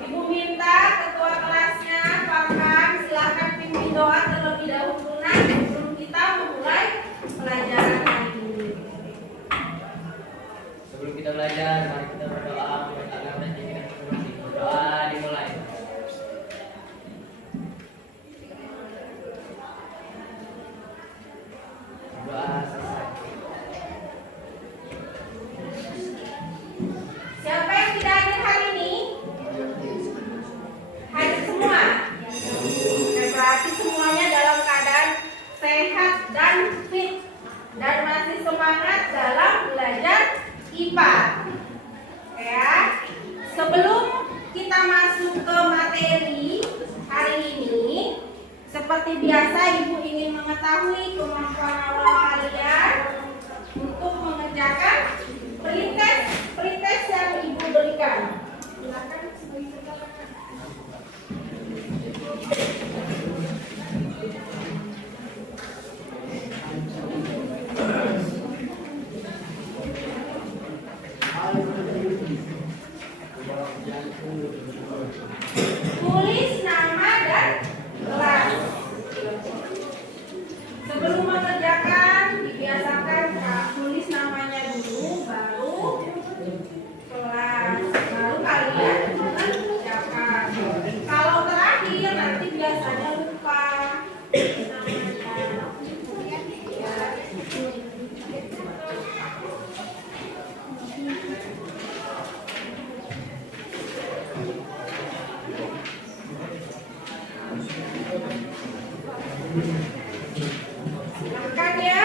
Ibu minta ketua kelasnya Farhan silahkan pimpin doa terlebih dahulu sebelum kita memulai pelajaran hari ini. Sebelum kita belajar, mari kita berdoa agar nanti kita berdoa dimulai. Doa selesai. Siapa yang tidak hadir hari ini? Hadir semua. Berarti semuanya dalam keadaan sehat dan fit dan masih semangat dalam belajar IPA. Ya. Sebelum kita masuk ke materi hari ini, seperti biasa Ibu ingin mengetahui kemampuan awal kalian untuk mengerjakan pretest yang Ibu berikan. Silakan. Tulis nama dan kelas. Sebelum mengerjakan, dibiasakan tulis namanya dulu, baru kelas, baru kalian mengerjakan. Kalau terakhir nanti biasanya lupa namanya. Silakan ya.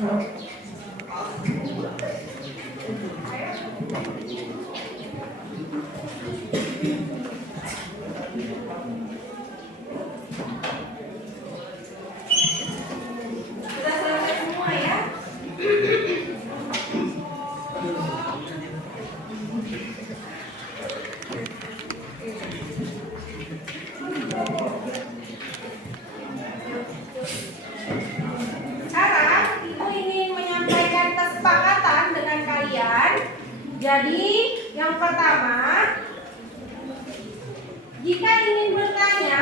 Sudah selesai semua ya? Sekarang Ibu ingin menyampaikan kesepakatan dengan kalian. Jadi yang pertama, jika ingin bertanya,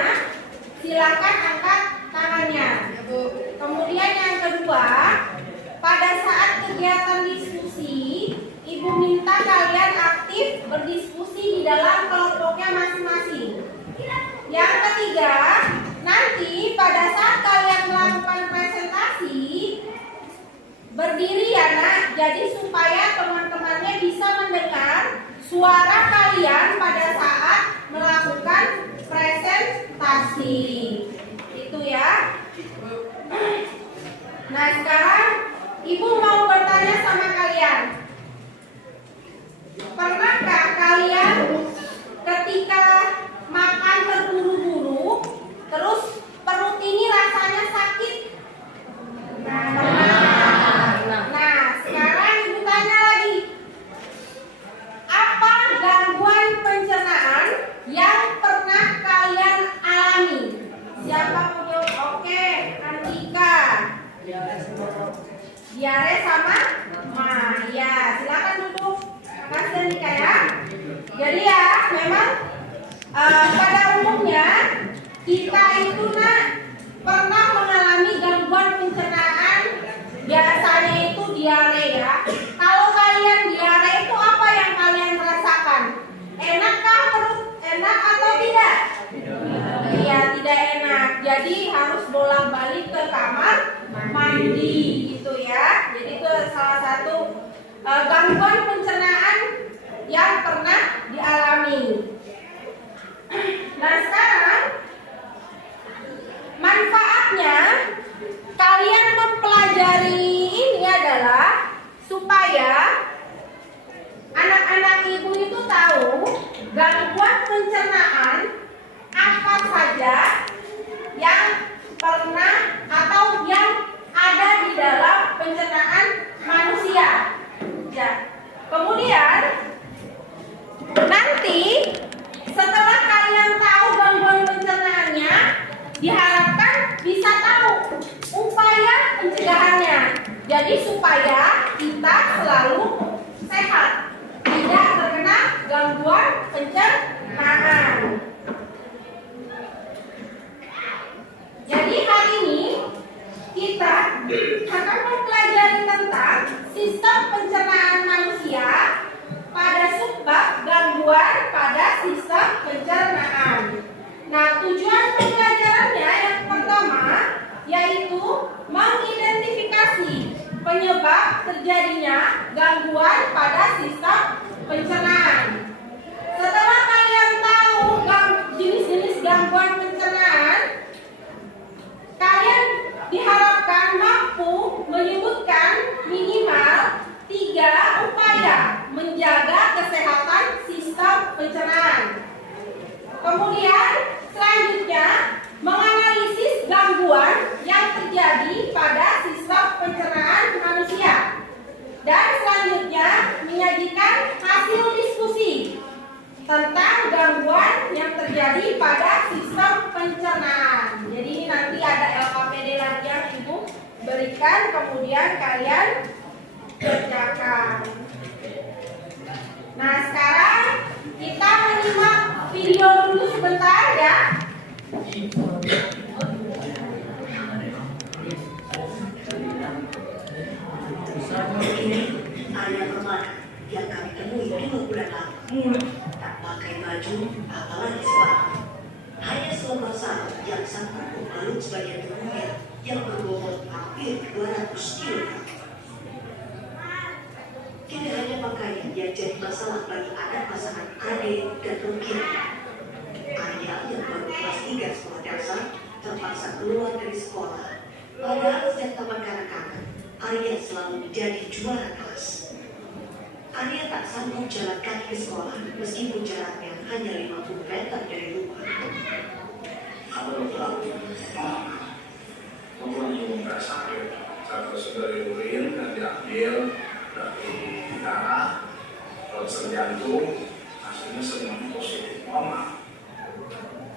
silakan angkat tangannya. Kemudian yang kedua, pada saat kegiatan diskusi, Ibu minta kalian aktif berdiskusi di dalam kelompoknya masing-masing. Yang ketiga, nanti pada saat kalian melakukan presentasi, berdiri ya nak, jadi supaya teman-temannya bisa mendengar suara kalian pada saat melakukan presentasi. Itu ya. Nah sekarang Ibu mau bertanya sama kalian. Pernahkah kalian ketika makan terburu-buru terus perut ini rasanya sakit? Nah, sekarang Ibu tanya lagi. Apa gangguan pencernaan yang pernah kalian alami? Siapa punya? Oke, Antika. Diare sama Maya. Silakan duduk. Makasih Antika ya. Jadi ya, memang pada umumnya kita itu nak pernah mengalami gangguan pencernaan. Biasanya itu diare ya. Kalau kalian diare itu apa yang kalian rasakan? Enakkah perut? Enak atau tidak? Iya, tidak enak. Jadi harus bolak-balik ke kamar mandi gitu ya. Jadi itu salah satu gangguan pencernaan yang pernah dialami. Nah sekarang manfaatnya kalian mempelajari ini adalah supaya anak-anak Ibu itu tahu gangguan pencernaan apa saja yang pernah atau yang ada di dalam pencernaan manusia. Ya. Kemudian nanti setelah kalian tahu gangguan pencernaannya, diharapkan bisa tahu upaya pencegahannya. Jadi supaya kita selalu sehat, tidak terkena gangguan pencernaan. Jadi hari ini kita akan mempelajari tentang sistem pencernaan manusia pada subbab gangguan pada sistem pencernaan. Nah, tujuan pembelajarannya yang pertama yaitu mengidentifikasi penyebab terjadinya gangguan pada sistem pencernaan. Setelah kalian tahu jenis-jenis gangguan pencernaan, kalian diharapkan mampu menyebutkan minimal 3 upaya menjaga kesehatan sistem pencernaan. Kemudian selanjutnya menganalisis gangguan yang terjadi pada sistem pencernaan manusia. Dan selanjutnya menyajikan hasil diskusi tentang gangguan yang terjadi pada sistem pencernaan. Jadi ini nanti ada LKPD lagi yang Ibu berikan, kemudian kalian kerjakan. Nah sekarang kita menyimak video dulu sebentar ya. Area permana yang kami temui 2 bulan lalu, tak pakai baju apalagi sepatu. Hanya selembar sarung yang sanggup membalut sebagian tubuhnya yang berbobot hampir 200 kg. Tidak hanya pakaian yang jadi masalah bagi anak pasangan Ade dan Rukin. Arya yang baru kelas 3 sekolah dasar terpaksa keluar dari sekolah. Padahal sejak taman kanak-kanak, Arya selalu menjadi juara kelas. Arya tak sanggup jalan kaki ke sekolah meskipun jaraknya hanya 50 meter dari rumah. Aku langsung nggak sakit. Saya terus dari urin dan diambil dari darah, ronsen jantung, hasilnya semuanya positif normal.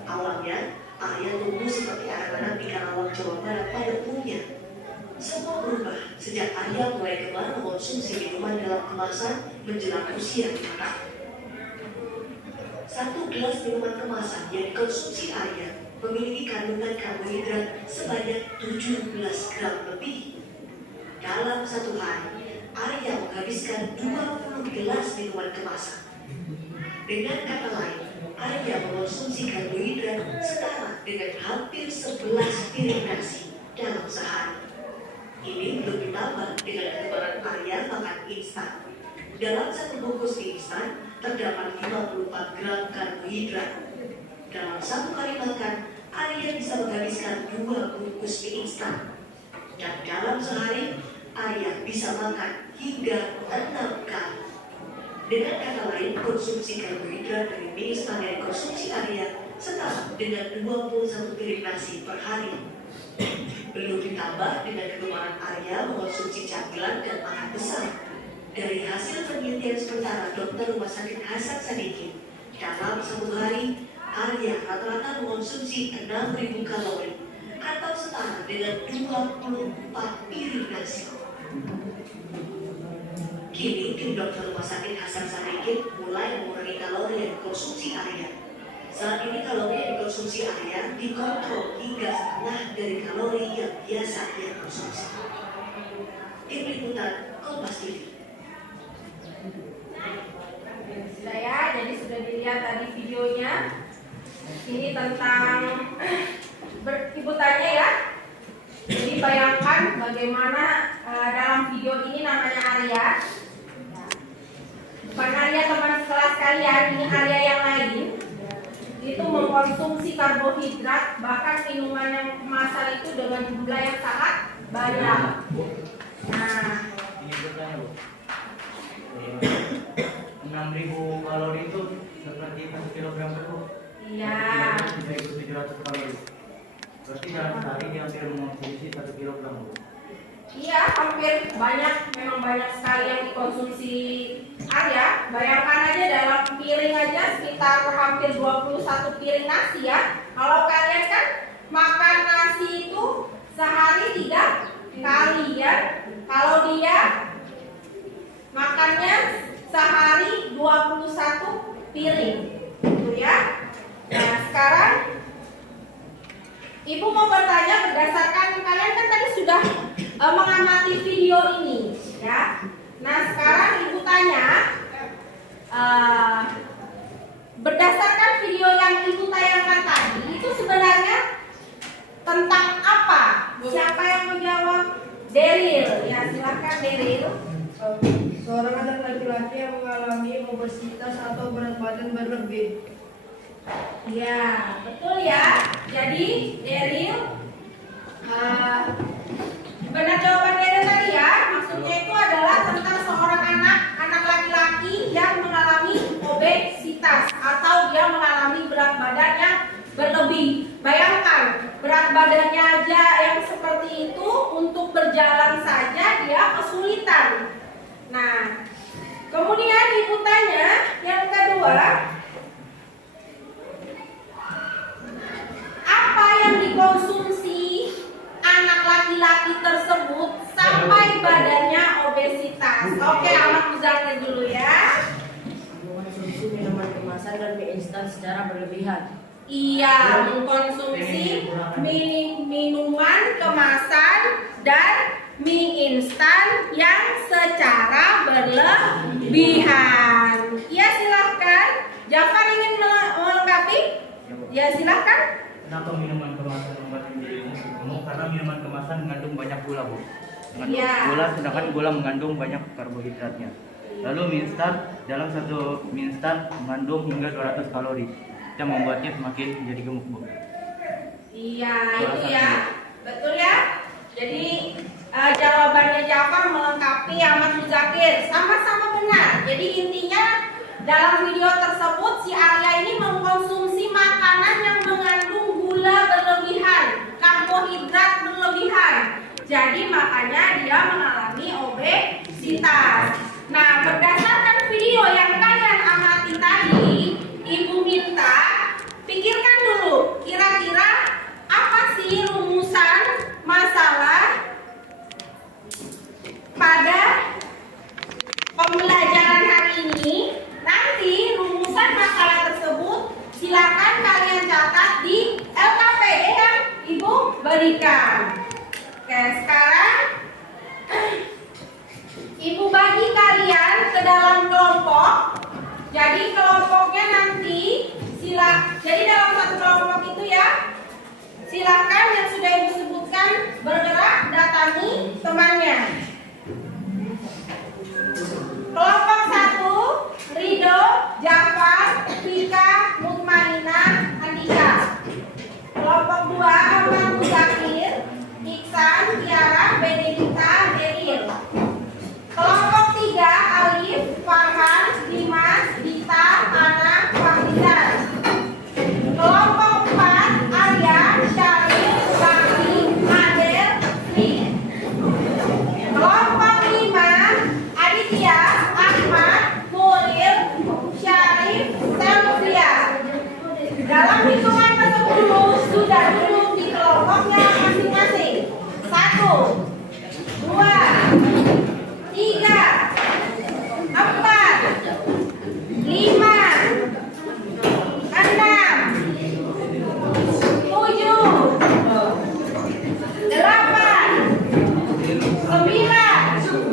Awalnya, Arya tumbuh seperti anak-anak di Karawang, Jawa Barat pada umumnya. Semua berubah sejak Arya mulai gemar mengonsumsi minuman dalam kemasan menjelang usia 5 tahun. 1 gelas minuman kemasan yang dikonsumsi Arya memiliki kandungan karbohidrat sebanyak 17 gram lebih. Dalam 1 hari, Arya menghabiskan 20 gelas minuman kemasan. Dengan kata lain, Arya mengonsumsi karbohidrat setara dengan hampir 11 piring nasi dalam sehari. Ini belum ditambah dengan kegemaran Arya makan instan. Dalam 1 bungkus mie instan terdapat 54 gram karbohidrat. Dalam 1 kali makan, Arya bisa menghabiskan 2 bungkus mie instan. Dan dalam sehari, Arya bisa makan hingga 6 kali. Dengan kata lain, konsumsi karbohidrat dari mie instan yang dikonsumsi Arya setara dengan 21 piring nasi per hari. Belum ditambah dengan kegemaran Arya mengonsumsi camilan dan makan besar. Dari hasil penelitian sementara dokter Rumah Sakit Hasan Sadikin, dalam 1 hari, Arya rata-rata mengonsumsi 6.000 kalori atau setara dengan 24 piring nasi. Kini, tim dokter Rumah Sakit Hasan Sadikin mulai mengurangi kalori yang dikonsumsi Arya. Saat ini kalori yang dikonsumsi Arya dikontrol hingga setengah dari kalori yang biasa ia konsumsi. Tim Liputan Kompas TV. Sudah ya, jadi sudah dilihat tadi videonya. Ini tentang ibu tanya ya. Jadi bayangkan bagaimana dalam video ini namanya Arya. Bukan Arya teman kelas kalian, ini Arya yang lain. Itu mengkonsumsi karbohidrat, bahkan minuman yang kemasan itu dengan jumlah yang sangat banyak. Nah, Ini bertanya Bu. 6.000 kalori itu seperti 1 kilogram penuh. iya. 3.700 kalori. Berarti dalam sehari dia hampir mengkonsumsi 1 kilogram Bu. Iya, hampir banyak, memang banyak sekali yang dikonsumsi Arya. Bayangkan aja dalam piring aja sekitar hampir 21 piring nasi ya. Kalau kalian kan makan nasi itu sehari 3 kali ya. Kalau dia makannya sehari 21 piring. Gitu ya. Nah, sekarang Ibu mau bertanya berdasarkan kalian kan tadi sudah mengamati video ini ya. Nah, sekarang Ibu tanya berdasarkan video yang Ibu tayangkan tadi itu sebenarnya tentang apa? Siapa yang menjawab? Deril, ya silakan Deril. Seorang anak laki-laki yang mengalami obesitas atau berat badan berlebih. Ya, betul ya. Jadi Deril, benar jawaban Deril tadi ya. Maksudnya itu adalah tentang seorang anak laki-laki yang mengalami obesitas atau dia mengalami berat badan yang berlebih. Bayangkan berat badannya aja yang seperti itu, untuk berjalan saja dia kesulitan. Nah, kemudian Ibu tanya yang kedua, apa yang dikonsumsi anak laki-laki tersebut sampai badannya obesitas? Oke, Ahmad Muzakir dulu ya. Mengkonsumsi minuman kemasan dan mie instan secara berlebihan. Iya, mengkonsumsi minuman kemasan dan mie instan yang secara berlebihan. Ya, silahkan. Jafar ingin melengkapi? Ya, silahkan. Kenapa minuman kemasan membuat menjadi gemuk? Karena minuman kemasan mengandung banyak gula Bu. Mengandung Ya. gula, sedangkan gula mengandung banyak karbohidratnya. Lalu mie instan, dalam 1 mie instan mengandung hingga 200 kalori. Yang membuatnya semakin menjadi gemuk Bu. Iya, itu ya. Betul ya. Jadi jawabannya Jafar melengkapi hadir, sama-sama benar. Jadi intinya dalam video tersebut si Arya ini mengkonsumsi makanan yang mengandung gula berlebihan, karbohidrat berlebihan. Jadi makanya dia mengalami obesitas. Nah, berdasarkan video yang kalian amati tadi, Ibu minta pikirkan dulu kira-kira apa sih rumusan masalah pada pembelajaran hari ini. Nanti rumusan masalah tersebut silakan kalian catat di LKPD yang Ibu berikan. Oke, sekarang Ibu bagi kalian ke dalam kelompok. Jadi kelompoknya nanti jadi dalam satu kelompok itu ya, silakan yang sudah Ibu sebutkan bergerak datangi temannya. Kelompok 1, Rido, Jafar, Tika, Mutmainah, Andika. Kelompok 2, Ahmad Muzakir, Iksan, Tiara, Benedita, Deril. Kelompok 3, Alif, Farhan, Dimas, Dita, Ana, Fahrizan. Kelompok 4, Arya, Syarif, Bakti, Adel, Sri. Kelompok 5, Aditya, Ahmad, Nuril, Syarif, Selvia. Dalam hitungan ke-10 sudah duduk di kelompoknya masing-masing. 1, 2, 3, 4, 5, 6, 7, 8, 9, 10.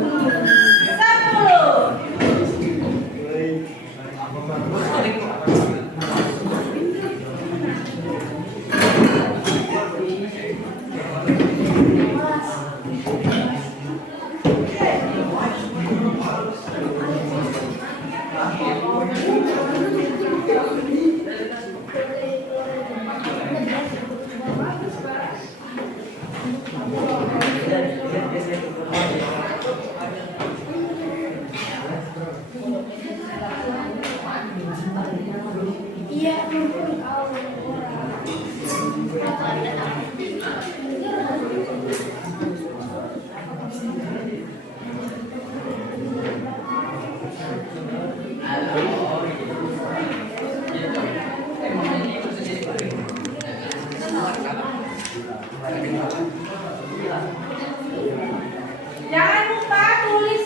Jangan lupa tulis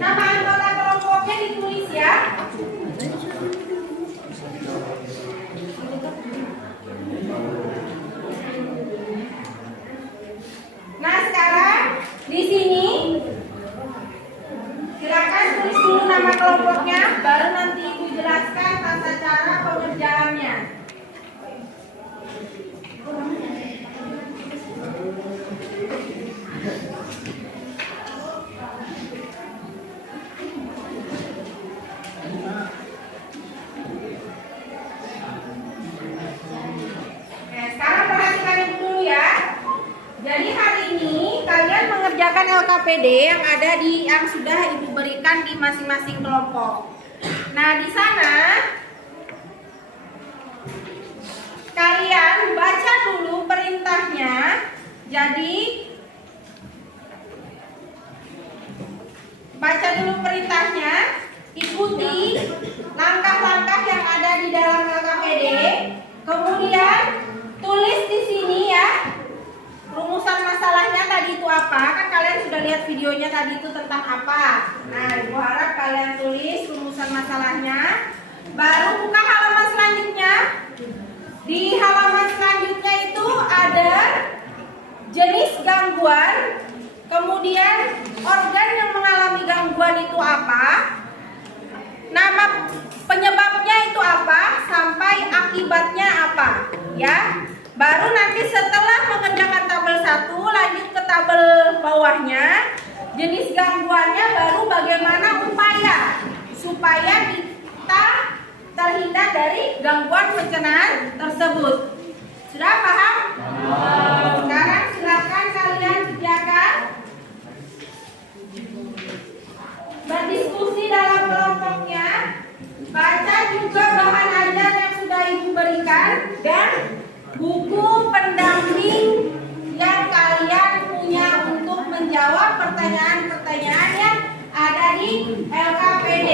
nama anggota kelompoknya ditulis ya. Nah, sekarang di sini silakan tulis dulu nama kelompoknya, baru nanti Ibu jelaskan tata cara pengerjaannya. Sekarang perhatikan Ibu dulu ya. Jadi hari ini kalian mengerjakan LKPD yang sudah Ibu berikan di masing-masing kelompok. Nah, di sana kalian baca dulu perintahnya. Jadi baca dulu perintahnya, ikuti langkah-langkah yang ada di dalam LKPD. Kemudian tulis di sini ya rumusan masalahnya tadi itu apa. Kan kalian sudah lihat videonya tadi itu tentang apa. Nah, Ibu harap kalian tulis rumusan masalahnya. Baru buka halaman selanjutnya. Di halaman selanjutnya itu ada jenis gangguan, kemudian organ yang mengalami gangguan itu apa, nama penyebabnya itu apa, sampai akibatnya apa, ya. Baru nanti setelah mengerjakan tabel 1 lanjut ke tabel bawahnya, jenis gangguannya, baru bagaimana upaya supaya kita terhindar dari gangguan pencernaan tersebut. Sudah paham? Sekarang silakan kalian kerjakan. pertanyaan-pertanyaan yang ada di LKPD.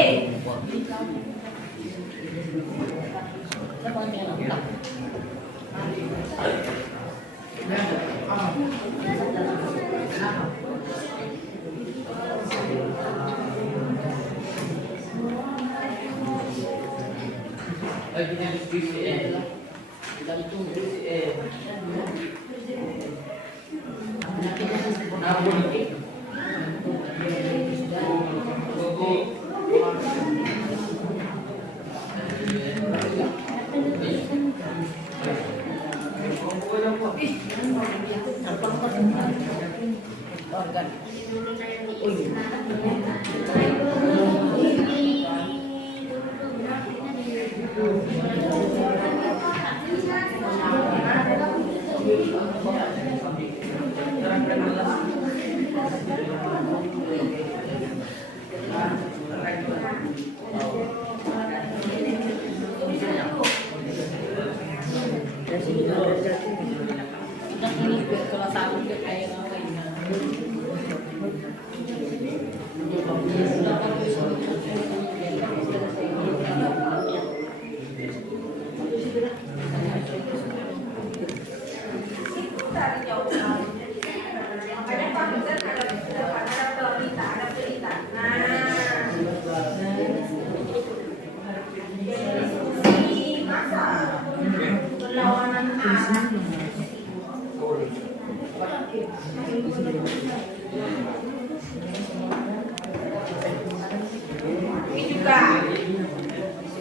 Ini juga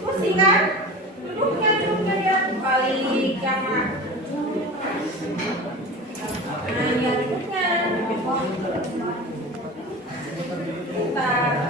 pusing kan? Duduknya dia balik yang mana? Nah, dia duduknya. Bentar.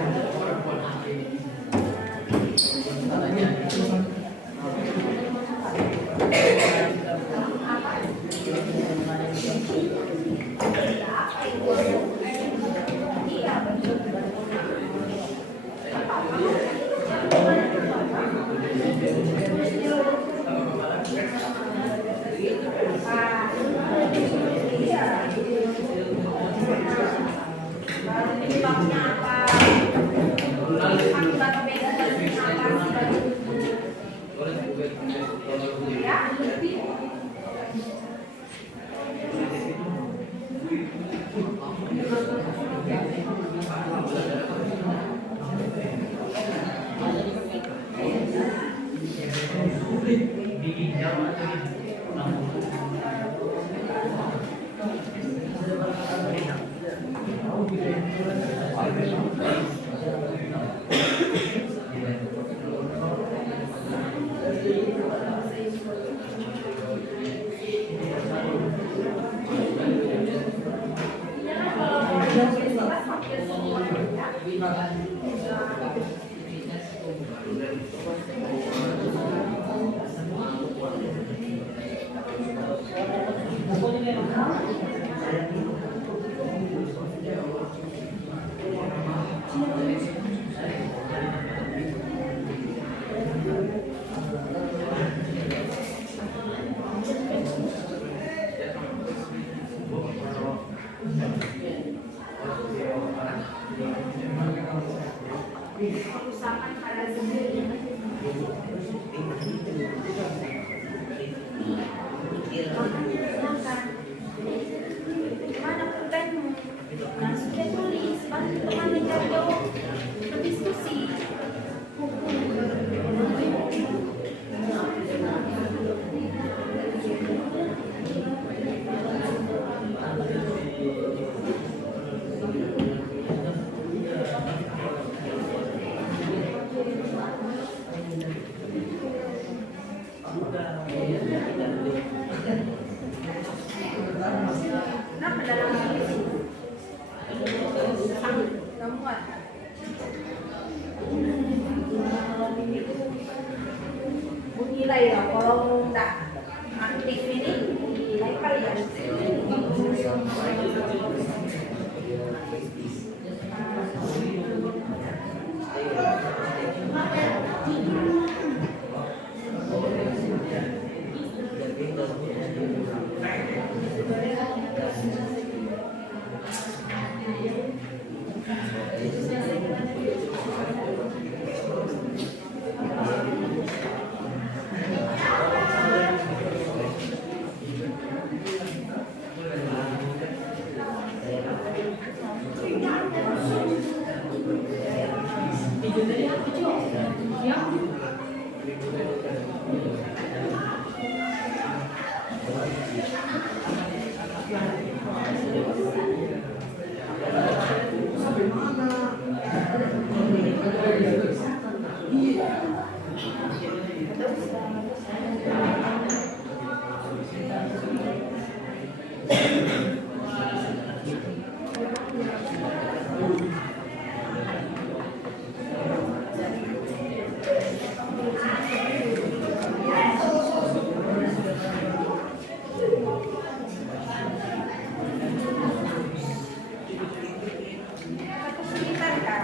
Kesulitan kan?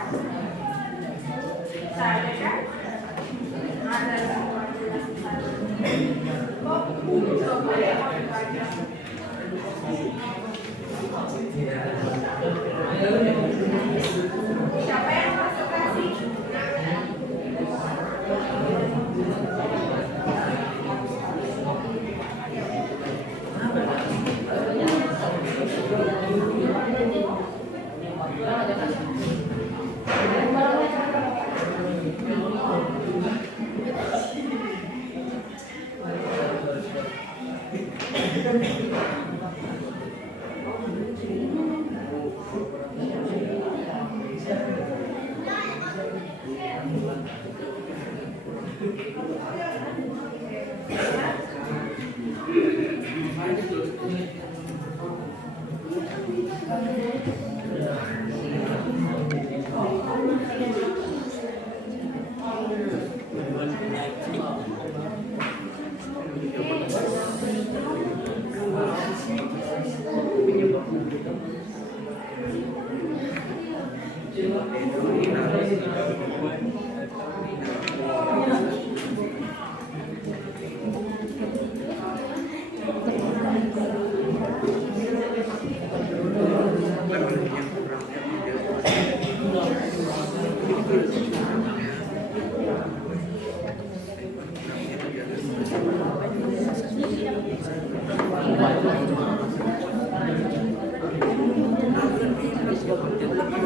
Saya kan? Ada semua jelas di sana. Kok coba ya aku baca. Siapa yang konsentrasi?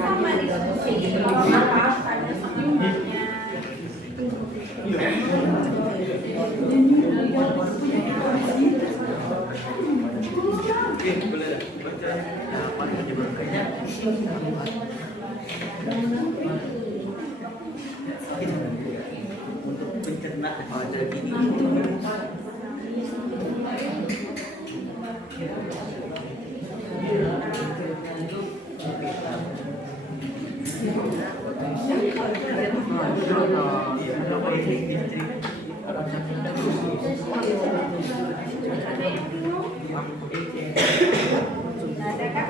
Sama diskusi kalau maaf ada semuanya. Untuk pencernaan pada ini. Ada kan?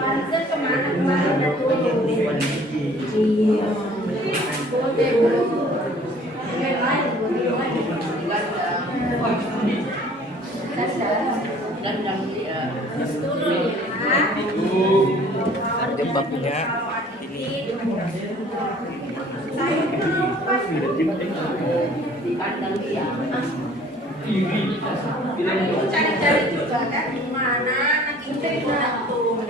Panzer kemana kemarin tuh? Ada bakunya ini. Cari-cari juga kan gimana nanti kita tuh.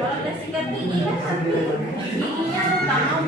Kalau udah sikat gigi kan giginya lupa mau.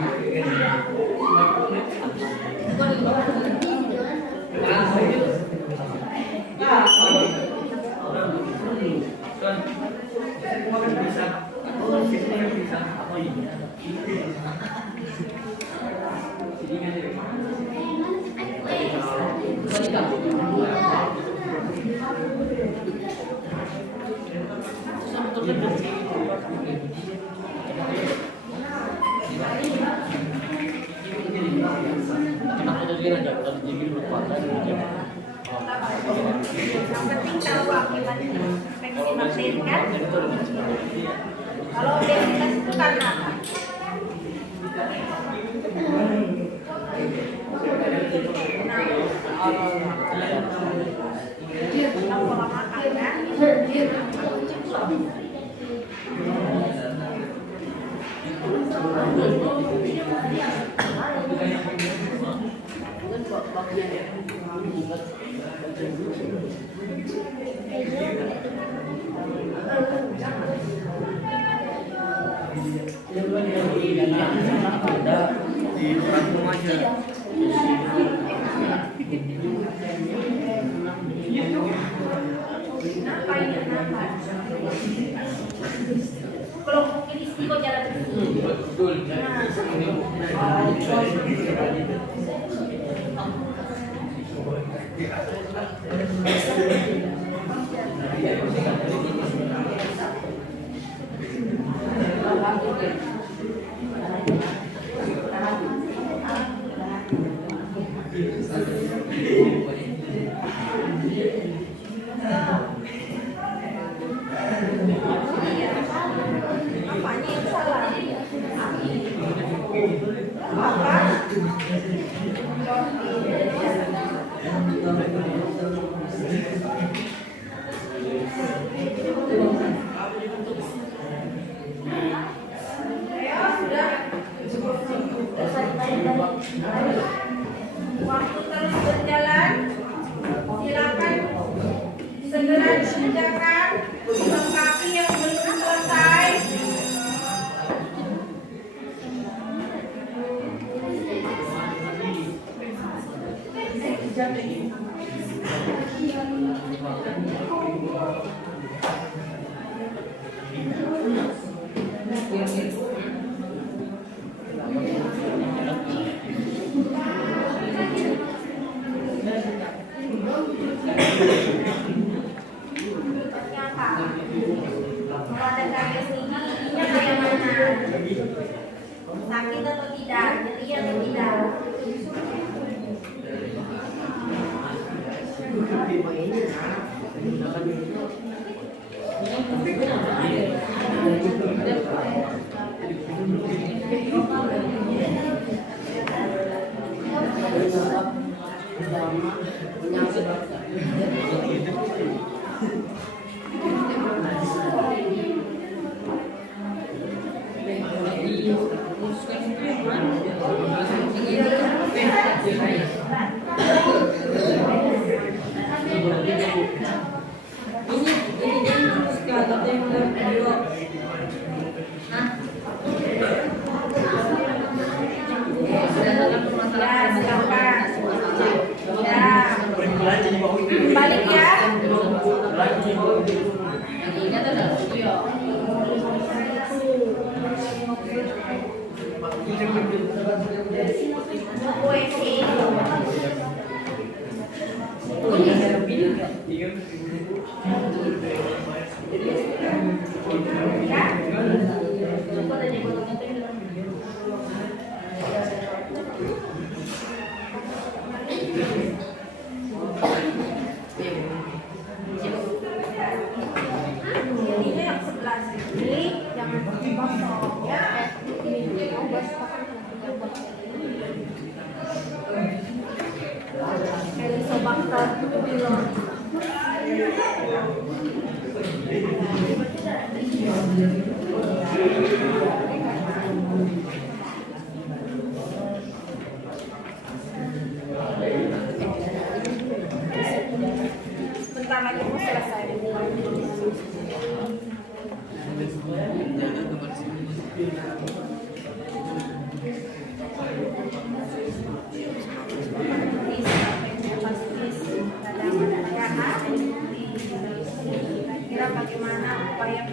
Yang penting tahu akibat infeksi bakteri kan. Kalau obesitas itu karena apa? Pola makan kan. Kalau mungkin istri kok jalan ke sini. Apanya yang salah? Apa? Waktu terus berjalan, silakan segera dikerjakan kaki yang belum selesai. Ternyata kalau ada kayak gini, giginya kayak mana? Sakit atau tidak? Nyeri atau tidak? Ini Bentar lagi mau selesai. Kira bagaimana upaya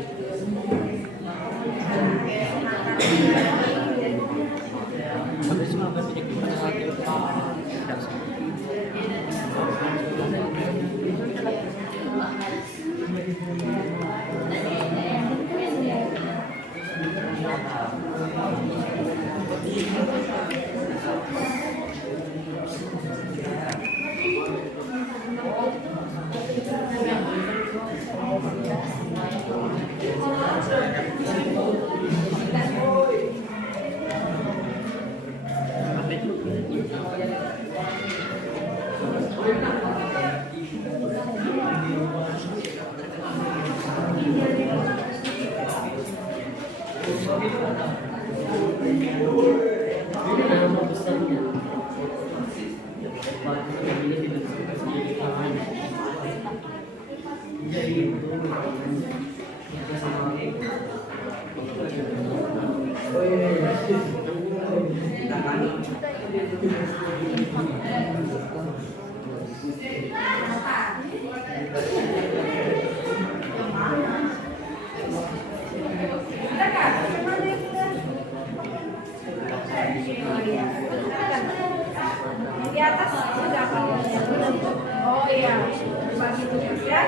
di atas sudah apa? Oh iya, bagi tugas ya.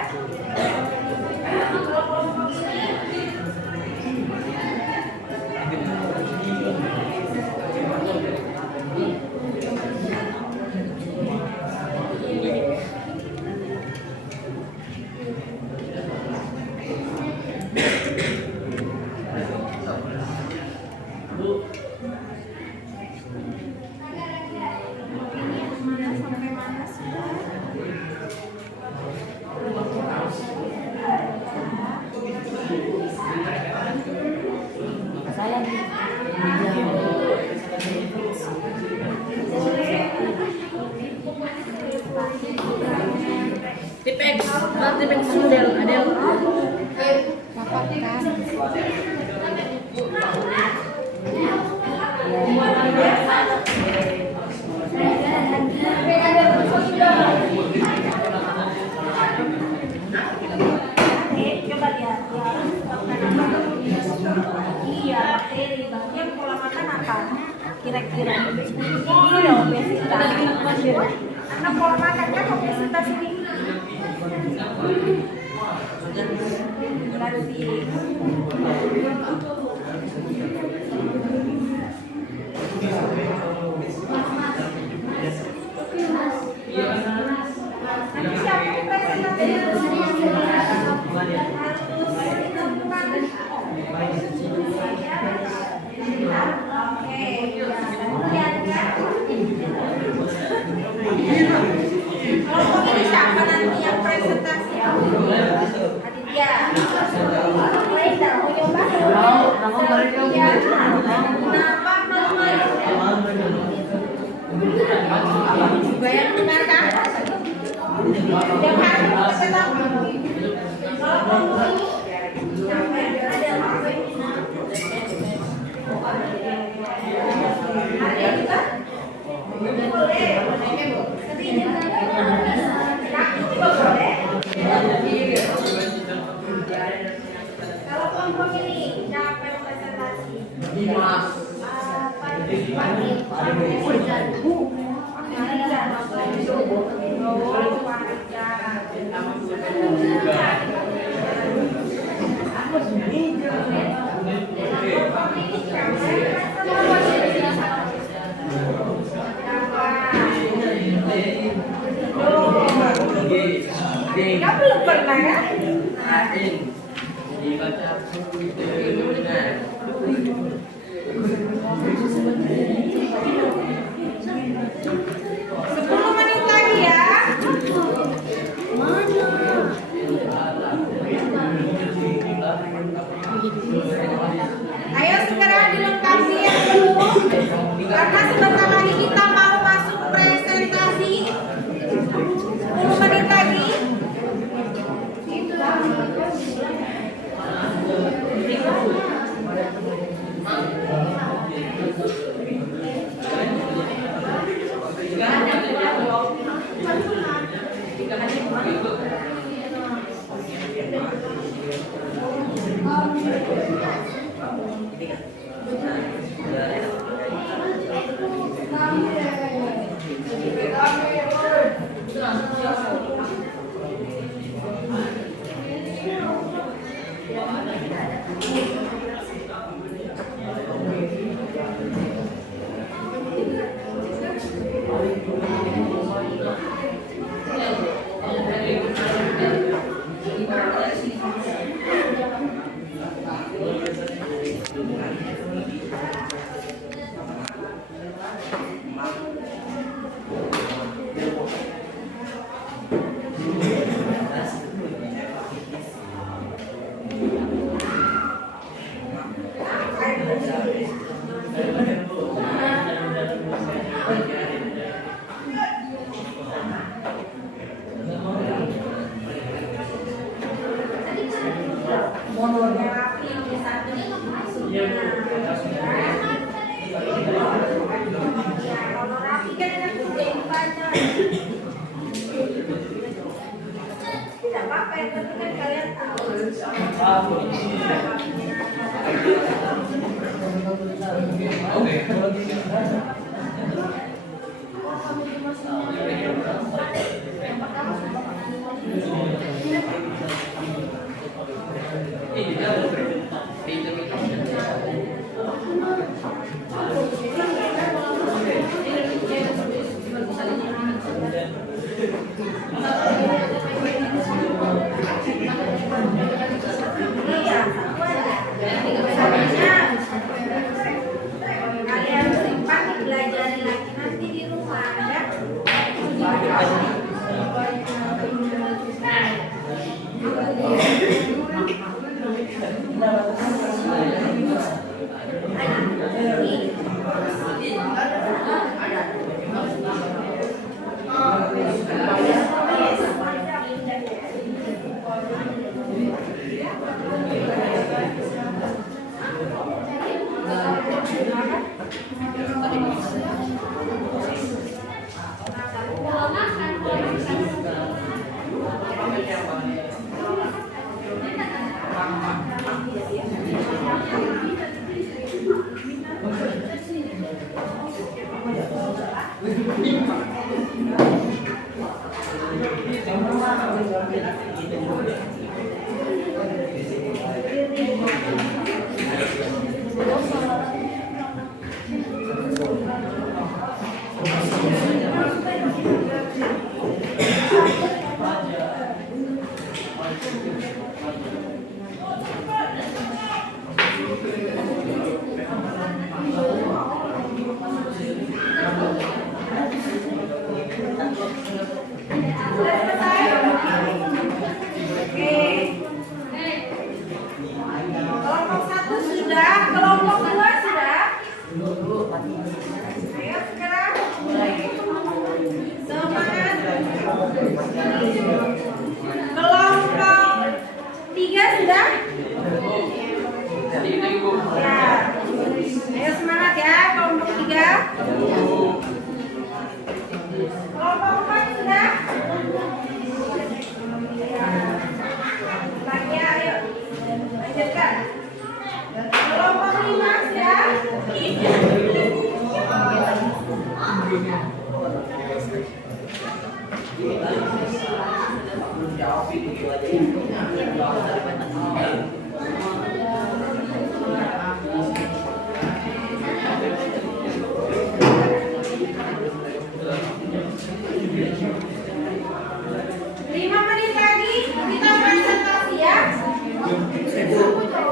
Tipek sundel adel. Coba lihat, iya, bakteri, bagian pola makan apa? Kira-kira ini loh obesitas. Karena pola makannya obesitas ini. Berarti siapa nanti yang presentasi? Aditya. Juga yang dengarkan. Yang hari presentasi. Kalau kelompok ini siapa yang presentasi? Kamu belum pernah kan? Sepuluh menit lagi ya. Ayo segera dilengkapi yang belum, karena sebentar lagi kita mau masuk presentasi. 10 menit lagi. Tidak apa-apa, yang penting kan kalian tahu. Kalian simpan dipelajari lagi nanti di rumah ya. Kelompok 1 sudah, kelompok 2 sudah. Ayo sekarang semangat. Kelompok 3 sudah. Ya. Ayo semangat ya, kelompok 3. Kelompok 4 sudah. Lagi ayo. Lanjutkan. Kelompok 5 sudah.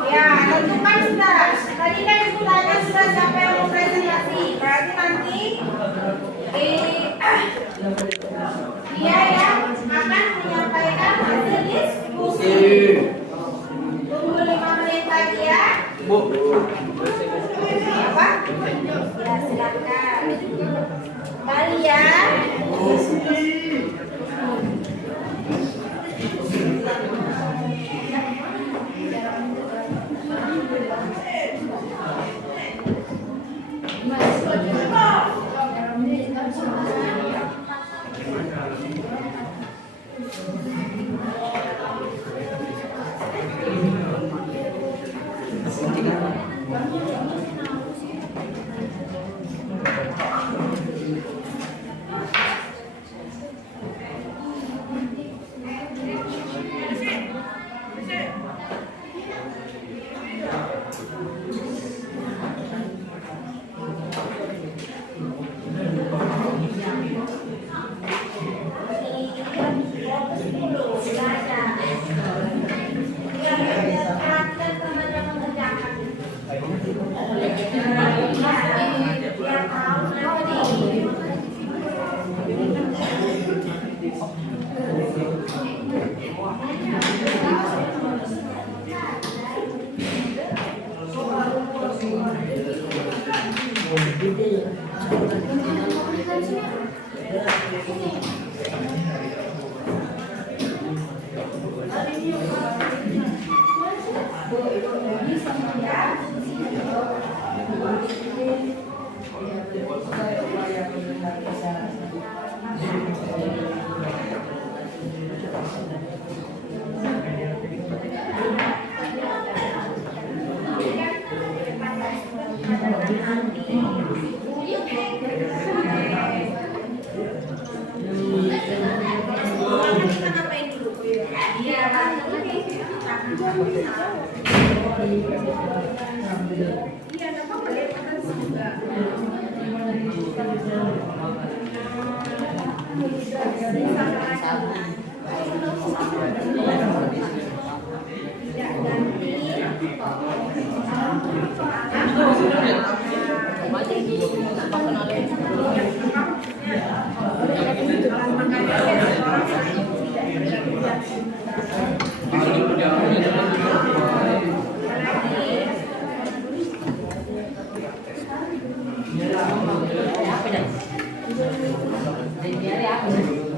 Ya, tentukan sudah. Tadi kan ibu tanya sudah siapa yang mau presentasi. Berarti nanti dia yang akan menyampaikan hasil diskusi. Tunggu 5 menit lagi ya. Apa? Ya, silakan. Kembali ya.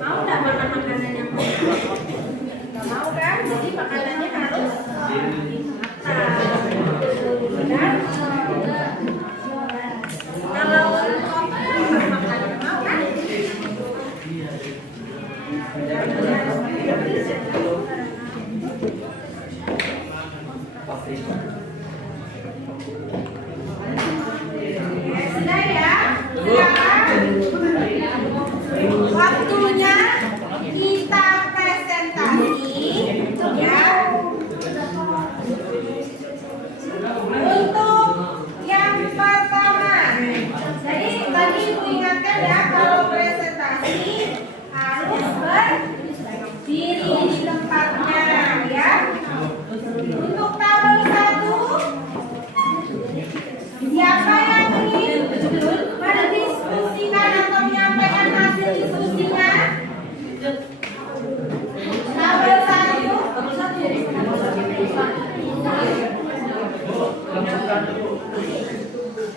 Mau nggak makan makanan yang nggak mau kan? Jadi makanannya harus dan kalau makanan mau kan? Sudah ya? Waktunya kita presentasi ya. Untuk yang pertama, jadi tadi Ibu ingatkan ya, kalau presentasi harus berdiri di tempatnya ya. Untuk tabel 1, siapa yang ingin berdiskusikan atau menyampaikan hasil diskusinya? Tabel 1.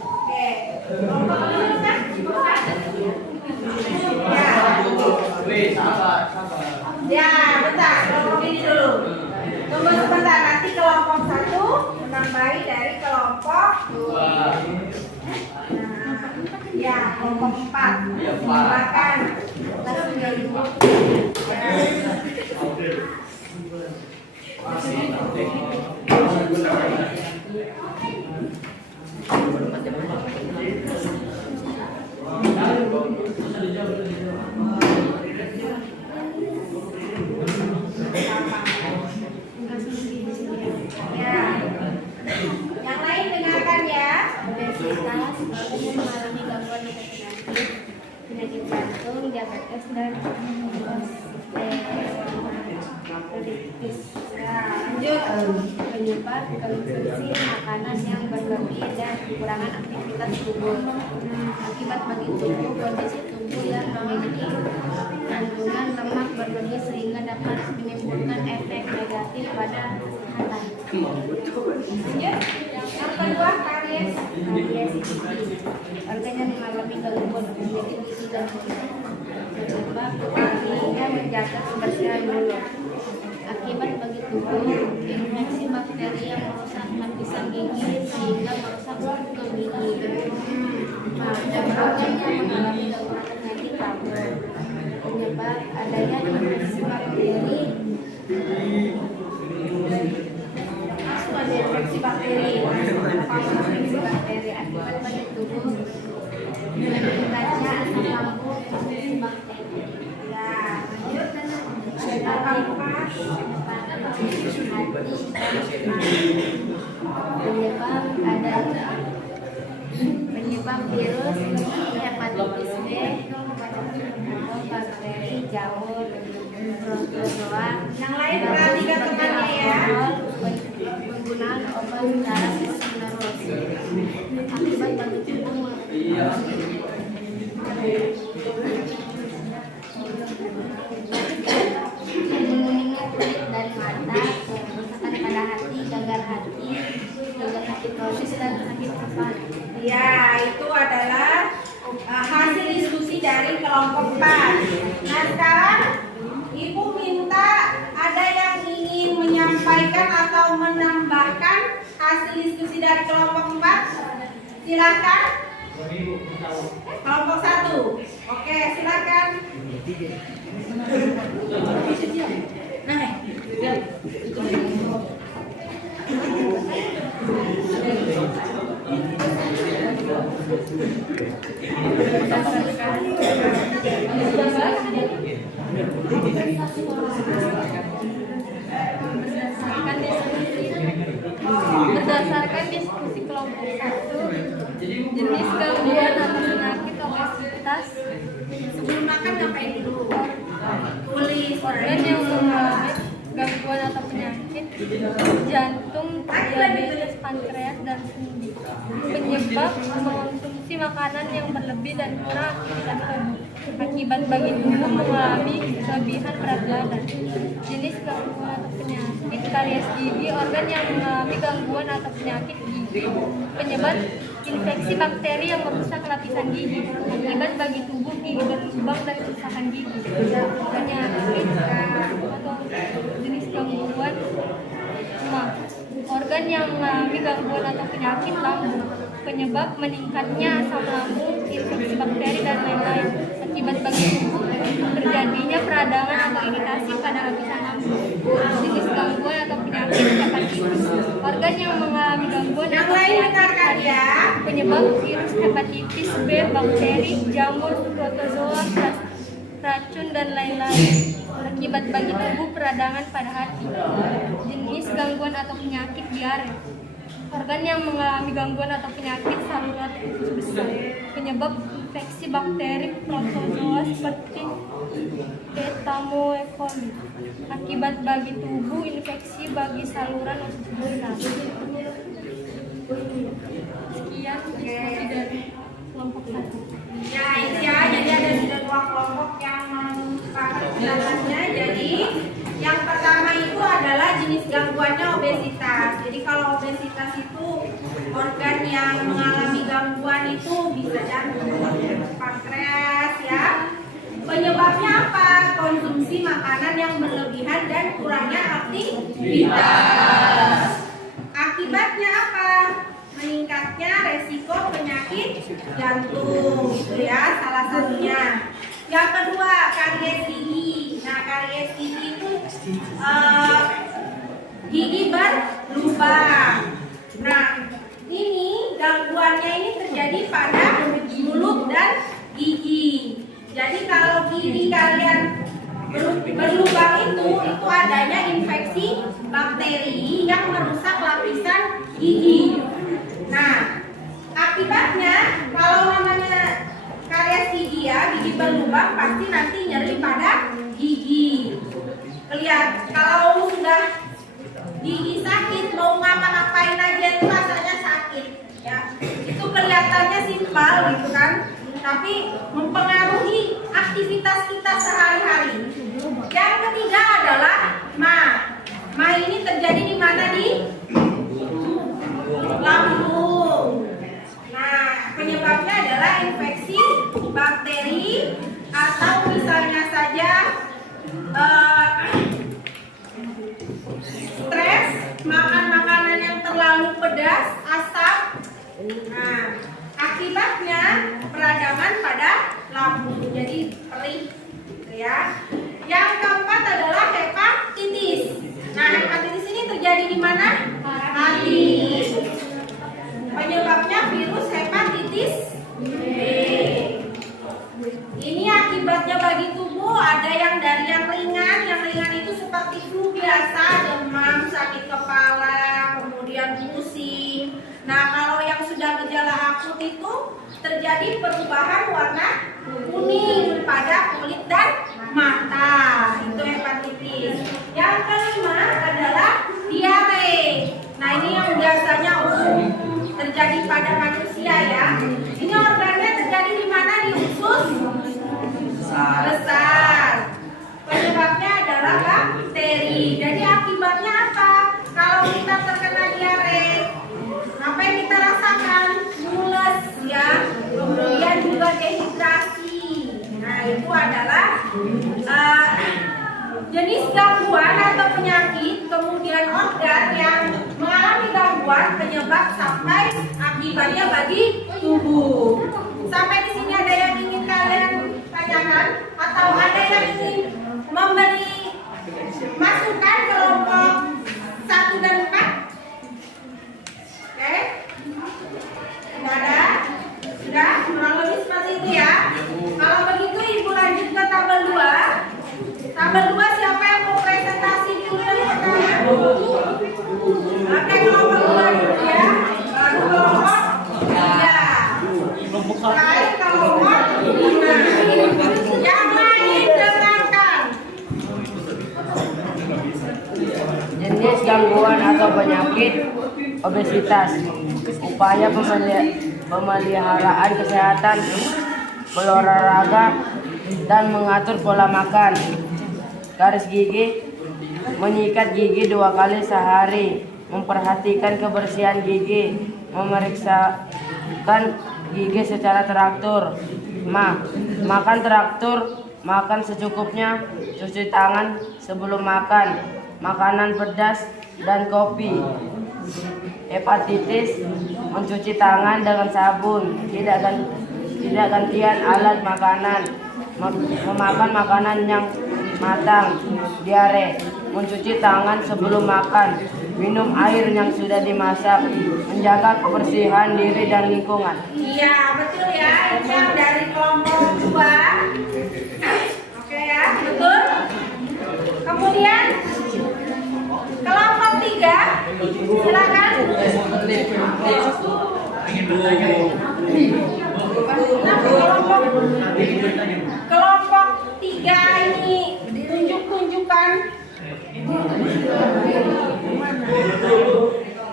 Oke, kelompok dulu kan? Ya, bentar, kelompok ini dulu. Tunggu sebentar, nanti kelompok 1 menambahi dari kelompok 2. Ya, kelompok 4. Silakan. Ya. Yang lain dengarkan ya. Obesitas mengalami gangguan deteksi penyakit jantung, diabetes dan osteoartritis. Ya, lanjut. Penyebab konsumsi makanan yang berlebih dan kekurangan aktivitas tubuh. Akibat bagi tubuh, kondisi tubuh yang memiliki kandungan lemak berlebih sehingga dapat menimbulkan efek negatif pada kesehatan. Lanjut. Yang kedua karies. Organ yang mengalami gangguan menjadi gizi dan penyebab hingga menjaga kebersihan mulut. Akibat bagi tubuh, infeksi bakteri yang merusak lapisan gigi sehingga merusak struktur gigi. Dan organ yang mengalami gangguan penyakit tabur. Penyebab adanya infeksi bakteri. Infeksi bakteri. Infeksi bakteri akibat bagi tubuh meningkatnya asam lambung infeksi bakteri. Ya, lanjut. Ada kampas. Penyebab virus hepatitis B atau bakteri jamur protozoa. Yang lain perhatikan temannya ya. Penggunaan obat secara terus-menerus akibat bagi tubuh menguningi kulit dan mata, kerusakan pada hati, gagal hati kronis dan sakit kepala. Ya, itu adalah hasil diskusi dari kelompok 4. Nah, sekarang Ibu minta ada yang ingin menyampaikan atau menambahkan hasil diskusi dari kelompok 4? Silakan. Kelompok 1. Oke, silakan. Nah, Berdasarkan diskusi kelompok 1, jenis gangguan atau penyakit obesitas sebelum makan ngapain dulu? Tulis. organ yang mengalami gangguan atau penyakit jantung, diabetes, pankreas, dan sendi. Penyebab mengonsumsi makanan yang berlebih dan kurang aktivitas tubuh. Akibat bagi tubuh mengalami kelebihan berat badan. Jenis gangguan atau penyakit karies gigi, organ yang mengalami gangguan atau penyakit gigi. Penyebab infeksi bakteri yang merusak lapisan gigi. Akibat bagi tubuh gigi berlubang dan kerusakan gigi. Penyakit atau jenis gangguan organ yang mengalami gangguan atau penyakit lambung. Penyebab meningkatnya asam lambung, infeksi bakteri, dan lain-lain. Akibat bagi tubuh terjadinya peradangan atau iritasi pada lapisan lambung. Jenis gangguan atau penyakit hepatitis, organ yang mengalami gangguan Yang atau lain penyakit dengarkan ya. penyebab virus hepatitis B, bakteri, jamur, protozoa, racun, dan lain-lain. Akibat bagi tubuh peradangan pada hati. Jenis gangguan atau penyakit diare, organ yang mengalami gangguan atau penyakit saluran usus besar. Penyebab infeksi bakteri protozoa seperti Etamoecoli. Akibat bagi tubuh infeksi bagi saluran usus besar. Sekian diskusi dari kelompok 1. Ya, itu ya. Jadi ada 2 kelompok yang merupakan pendapatannya. Jadi yang pertama itu adalah jenis gangguannya obesitas. Jadi kalau obesitas itu organ yang mengalami gangguan itu bisa jantung, pankreas ya. Penyebabnya apa? Konsumsi makanan yang berlebihan dan kurangnya aktivitas. Akibatnya apa? Meningkatnya resiko penyakit jantung, gitu ya, salah satunya. Yang kedua, karies gigi. Nah, karies gigi itu gigi berlubang. Nah, ini gangguannya ini terjadi pada mulut dan gigi. Jadi kalau gigi kalian berlubang itu adanya infeksi bakteri yang merusak lapisan gigi. Nah, akibatnya kalau namanya karies gigi ya, gigi berlubang pasti nanti nyeri pada gigi. Lihat, kalau sudah gigi sakit, mau ngapa-ngapain aja itu rasanya sakit ya. Itu kelihatannya simpel gitu kan, tapi mempengaruhi aktivitas kita sehari-hari. Yang ketiga adalah ma ini terjadi di mana? Di lambung. jadi perih, ya. Yang keempat adalah hepatitis. Nah, hepatitis ini terjadi di mana? Hati. Penyebabnya virus hepatitis B. Ini akibatnya bagi tubuh ada yang dari yang ringan itu seperti flu biasa, demam, sakit kepala, kemudian pusing. Nah, kalau yang sudah gejala akut itu terjadi perubahan warna kuning pada kulit dan mata. Itu hepatitis. Yang kelima adalah diare. Nah, ini yang biasanya umum terjadi pada manusia ya. Ini organnya terjadi di mana? Di usus besar. Penyebabnya adalah bakteri. Jadi akibatnya apa? Kalau kita terkena diare, apa yang kita rasakan? Mules ya. Kemudian juga dehidrasi. Nah, itu adalah jenis gangguan atau penyakit, kemudian organ yang mengalami gangguan penyebab sampai akibatnya bagi tubuh. Sampai di sini ada yang ingin kalian tanyakan atau ada yang ingin memberi masukan kelompok 1 dan 4? Oke? Tidak ada? Sudah? Kurang lebih seperti itu ya. Kalau begitu Ibu lanjut ke tabel 2. Tabel 2 siapa yang mau presentasi dulu yang pertama? Oke, kelompok 2 dulu ya. Baru kelompok 3. Terakhir kelompok 5. Yang lain dengarkan. Jenis gangguan atau penyakit obesitas. Upaya pemeliharaan kesehatan, berolahraga dan mengatur pola makan. Garis gigi, menyikat gigi 2 kali sehari, memperhatikan kebersihan gigi, memeriksakan gigi secara teratur. Makan teratur, makan secukupnya, cuci tangan sebelum makan, makanan pedas dan kopi. Hepatitis, mencuci tangan dengan sabun, tidak gantian alat makanan, memakan makanan yang matang. Diare, mencuci tangan sebelum makan, minum air yang sudah dimasak, menjaga kebersihan diri dan lingkungan. Iya, betul ya. Itu yang dari kelompok 2. Oke ya, betul. Kemudian kelompok 3, silakan. Kelompok 3 ini tunjuk-tunjukkan.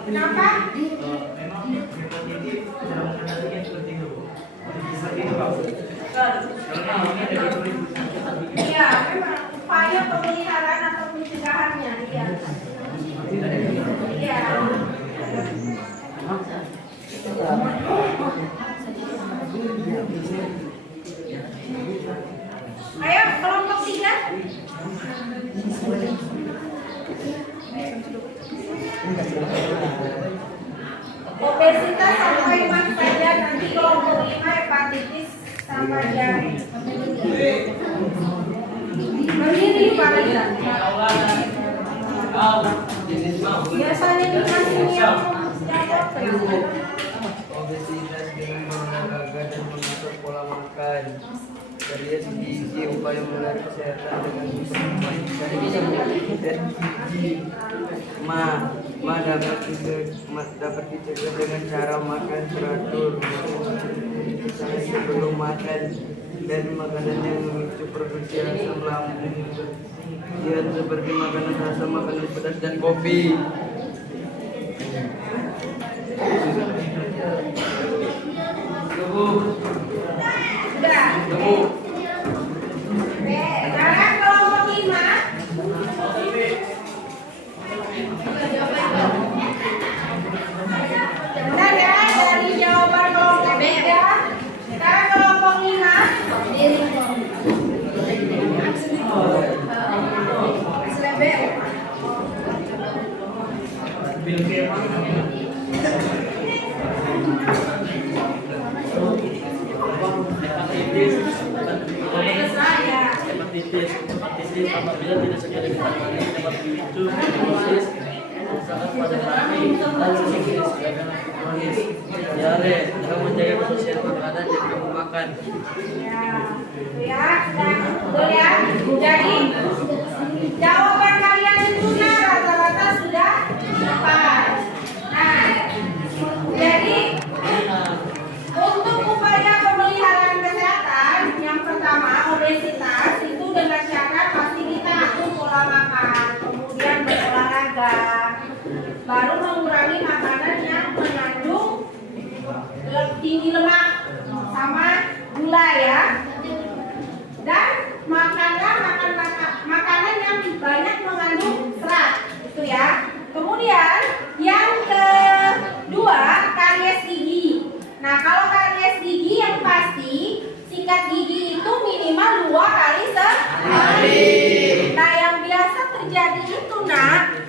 Kenapa? Iya, memang upaya pemeliharaan atau pencegahannya. Iya. Iya. Ayo, kelompok 3. Obesitas sampai mana saja, nanti kelompok 5 hepatitis sampai yang berdiri paling. Biasanya dikasihnya obesitas dengan berolahraga dan mengatur pola makan. Dari gigi, upaya melihara kesehatan dengan memperhatikan gigi dan gigi. Dapat dicegah dengan cara makan teratur, sebelum makan, dan makanan yang memicu produksi asam lambung, seperti makanan asam, makanan pedas dan kopi. Sekarang kelompok 5. Benar ya, dari jawaban kelompok 3. Sekarang kelompok 5. hepatitis. Hepatitis apabila tidak segera ditangani dapat memicu fibrosis, kerusakan pada kaki, dan sifilis gagal kronis, diare, dalam menjaga kesucian makanan yang kamu makan. Ya, betul ya. Jadi jawaban kalian itu rata-rata sudah tepat. Nah, jadi untuk upaya pemeliharaan kesehatan yang pertama obesitas itu dengan cara pasti kita atur pola makan, kemudian berolahraga, baru mengurangi makanan yang mengandung tinggi lemak sama gula ya. Dan makanan yang banyak mengandung serat itu ya. Kemudian yang kedua karies gigi. Nah, kalau karies gigi yang pasti sikat gigi itu minimal 2 kali sehari. Nah, yang biasa terjadi itu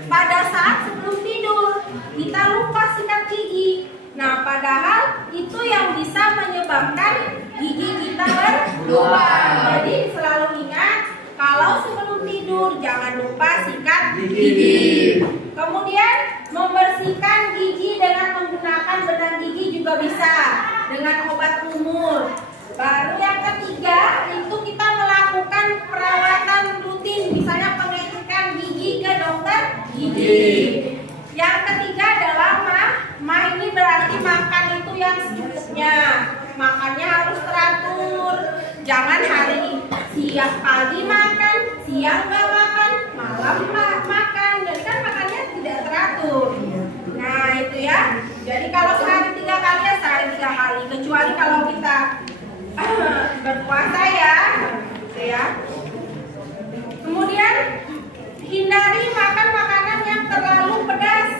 pada saat sebelum tidur kita lupa sikat gigi. Nah, padahal itu yang bisa menyebabkan gigi kita berlubang. Jadi selalu ingat kalau sebelum tidur jangan lupa sikat gigi. Kemudian membersihkan gigi dengan menggunakan benang gigi juga bisa dengan obat umur. Baru yang ketiga itu kita melakukan perawatan rutin, misalnya pengecekan gigi ke dokter gigi. Yang ketiga adalah ini berarti makan itu yang secukupnya. Makannya harus teratur. Jangan hari siang pagi makan, siang nggak makan, malam makan. Jadi kan makannya tidak teratur. Nah itu ya. Jadi kalau sehari 3 kali ya sehari 3 kali. Kecuali kalau kita berpuasa ya, gitu ya. Kemudian hindari makan makanan yang terlalu pedas,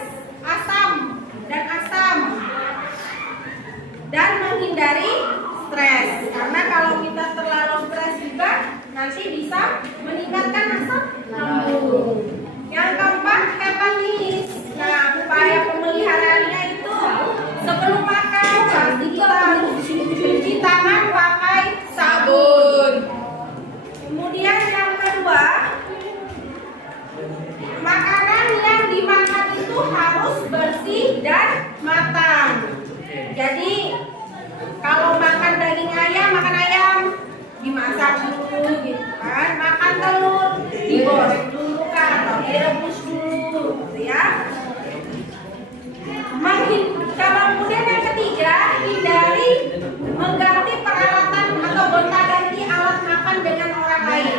asam, dan menghindari stres. Karena kalau kita terlalu stres juga nanti bisa meningkatkan asam lambung. Yang keempat hepatitis. Nah, upaya pemeliharaannya itu sebelum makan pasti kita harus cuci tangan pakai sabun. Kemudian yang kedua, makanan yang dimakan itu harus bersih dan matang. Jadi kalau makan daging ayam, makan ayam dimasak dulu gitu kan. Makan telur digoreng dulu kan, atau direbus dulu gitu ya. Kemudian yang ketiga, hindari mengganti peralatan atau gonta-ganti alat makan dengan orang lain.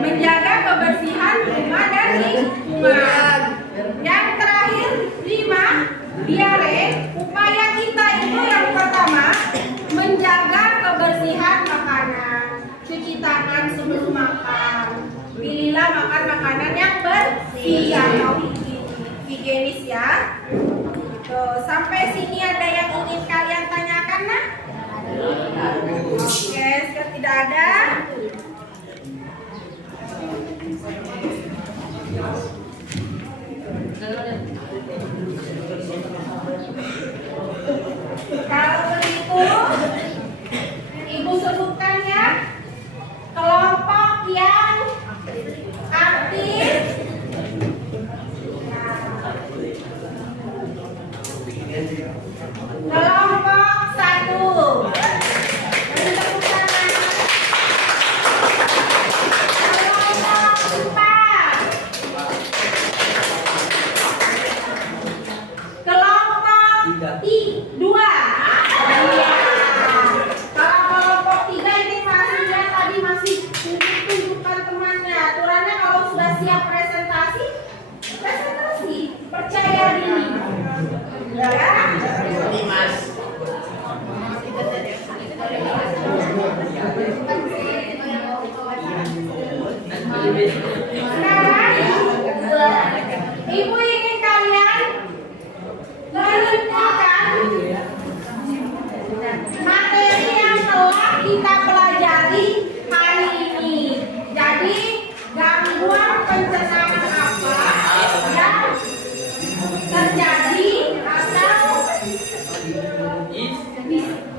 Menjaga kebersihan rumah dan lingkungan. Yang terakhir 5, diare. Upaya kita itu yang pertama menjaga kebersihan makanan, cuci tangan sebelum makan, pilihlah makan makanan yang bersih atau higienis ya. Sampai sini ada yang ingin kalian tanyakan nak? Oke, tidak ada. Kalau begitu, Ibu sebutkan ya kelompok yang aktif. Kelompok 1. Ibu ingin kalian menentukan materi yang telah kita pelajari hari ini. Jadi gangguan pencernaan apa yang terjadi atau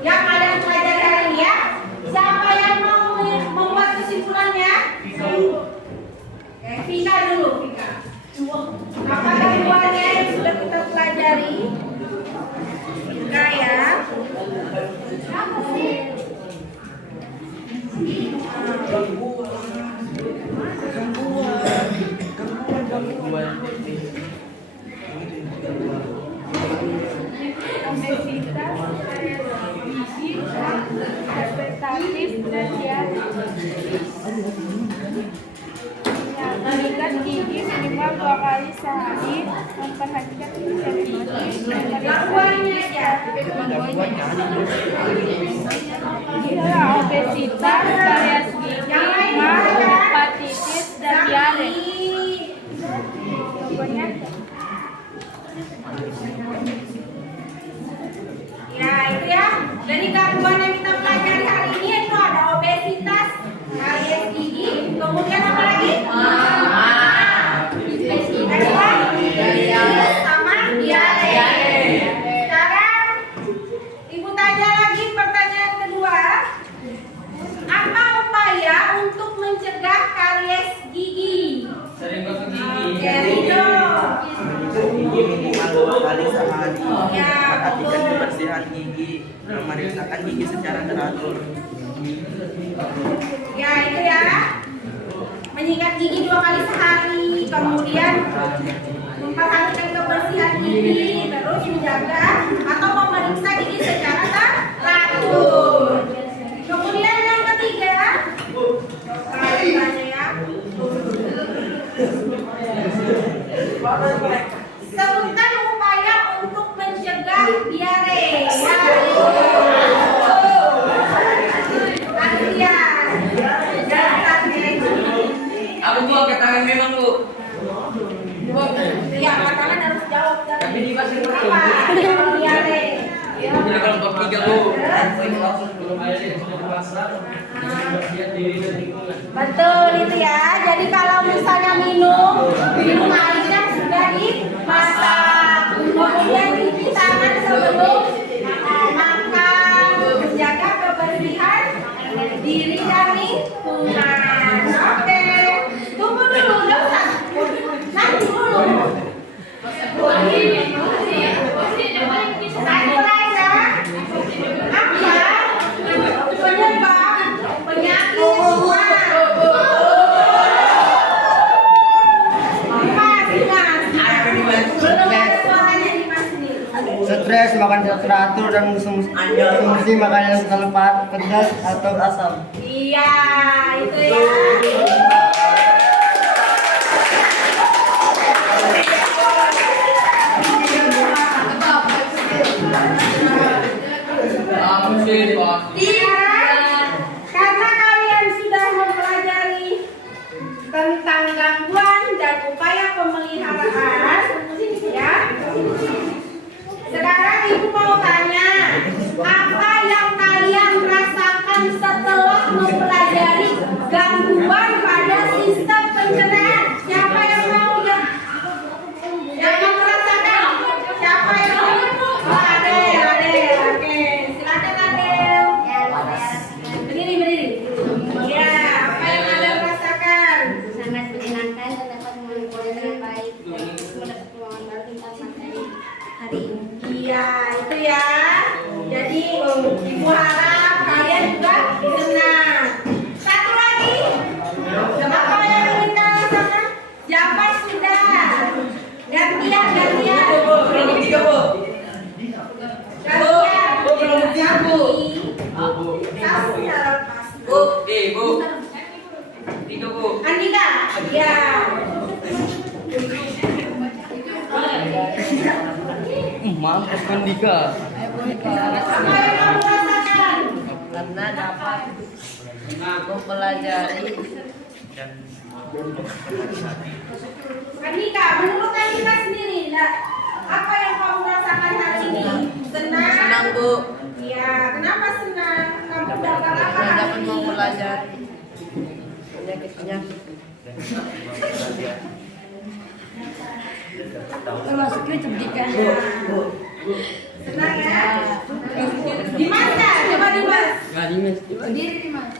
yang kalian pelajari hari ini ya. Siapa yang mau obesitas, variasi gizi, hipertensi, dan diabetes. Mengikat gigi minimal 2 kali sehari, memperhatikan obesitas, variasi gigi, hepatitis, dan diare. Ya, itu ya. Jadi gangguan yang kita pelajari hari ini itu ada obesitas, karies gigi, kemudian apa lagi? Sama diare. Sekarang Ibu tanya lagi pertanyaan kedua. Apa upaya untuk mencegah karies gigi? Sering gosok gigi. Jadi dong. Gigi minimal 2 kali sehari. Ya, Perhatikan betul. kebersihan gigi, memeriksakan gigi secara teratur. Ya, itu ya. Menyikat gigi 2 kali sehari, kemudian memperhatikan kebersihan gigi, terus menjaga atau memeriksa gigi secara teratur. Kemudian yang ketiga, tanya ya. Sebutkan upaya untuk mencegah diare. Aku tuh angkat tangan memang bu. Iya, angkat tangan harus jawab. Tapi di pasir Apa? Diare. Bila kalau bab 3 bu. Belum ada yang sudah dipasang. Lihat diri dan lingkungan. Betul itu ya. Jadi kalau misalnya minum airnya sudah dimasak. Kemudian cuci tangan sebelum makan. Menjaga kebersihan diri dan lingkungan. Oke. Tunggu dulu, nggak usah. Nanti dulu. Satu lagi. Apa penyebab penyakit semua? Stres, makan tidak teratur, dan konsumsi makanan yang terlalu pedas atau asam. Iya, itu ya. Iya, karena kalian sudah mempelajari tentang gangguan dan upaya pemeliharaan, ya. Sekarang Ibu mau tanya, apa yang kalian rasakan setelah mempelajari gangguan pada sistem pencernaan? Siapa yang mau ya? Yang mau merasakan? Siapa yang mau? Oh, Adel. Oke, silakan Adel. Berdiri. Ya, apa yang Adel rasakan? Sangat menyenangkan dan dapat mengumpulkan dengan baik dan mendapat peluang baru tentang materi hari ini. Iya, itu ya. Jadi Ibu harap kalian juga senang. Satu lagi. Apa yang ingin kalian rasakan? Jafar sudah. Gantian. Bu. 3 bu. Andika. Ya. Maaf, Andika. Apa yang kamu rasakan? Karena dapat mempelajari Andika, menurut Andika sendiri, apa yang kamu rasakan hari ini? Senang, Bu. Iya, kenapa senang? Kamu dapat apa Karena dapat hari ini? mempelajari penyakit-penyakit. Termasuknya pendidikan. Senang ya? Gimana? Coba Dimas. Berdiri di mana?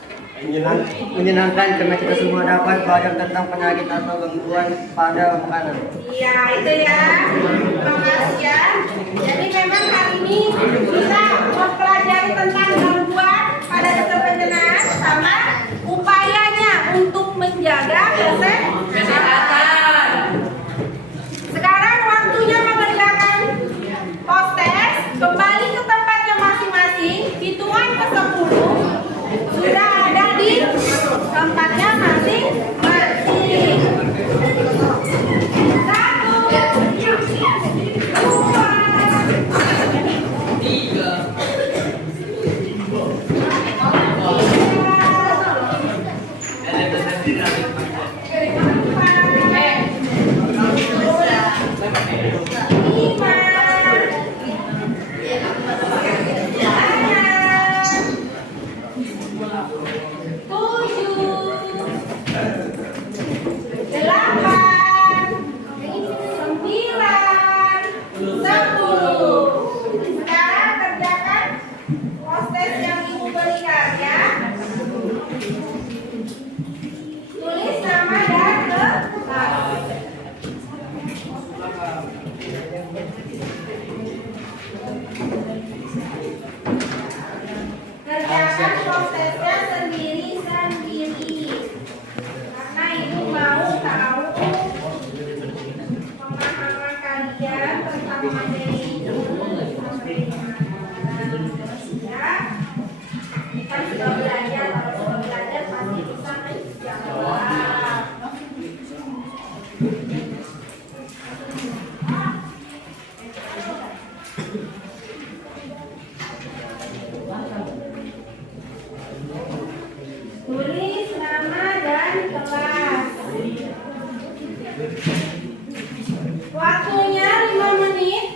Menyenangkan karena kita semua dapat belajar tentang penyakit atau gangguan pada makanan. Iya, itu ya. Terima kasih ya. Jadi memang hari ini kita mempelajari tentang gangguan pada sistem pencernaan sama upayanya untuk menjaga kesehatan. Sekarang waktunya mengerjakan post test. Kembali Tulis nama dan kelas. Waktunya 5 menit.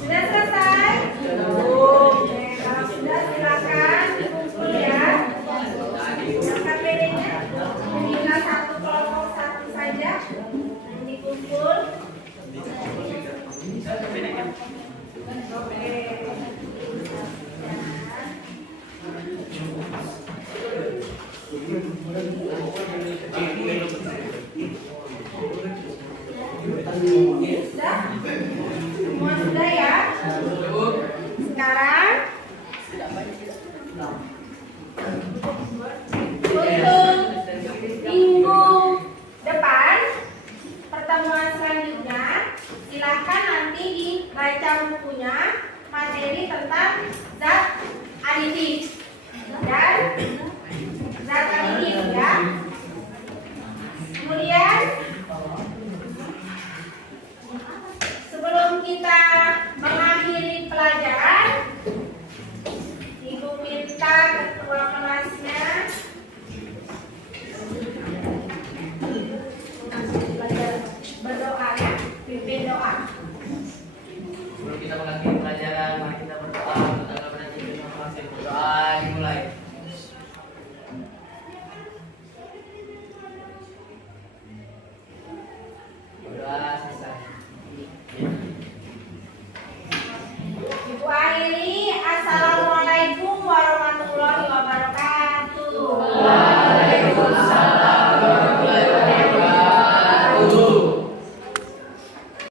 Sudah selesai? Oke, kalau sudah silakan dikumpul ya. Yang KPD-nya bisa satu kelompok satu saja. Dikumpul. Oke. Sudah? Semua sudah ya? Sekarang untuk minggu depan pertemuan selanjutnya silahkan nanti dibaca bukunya materi tentang zat aditif dan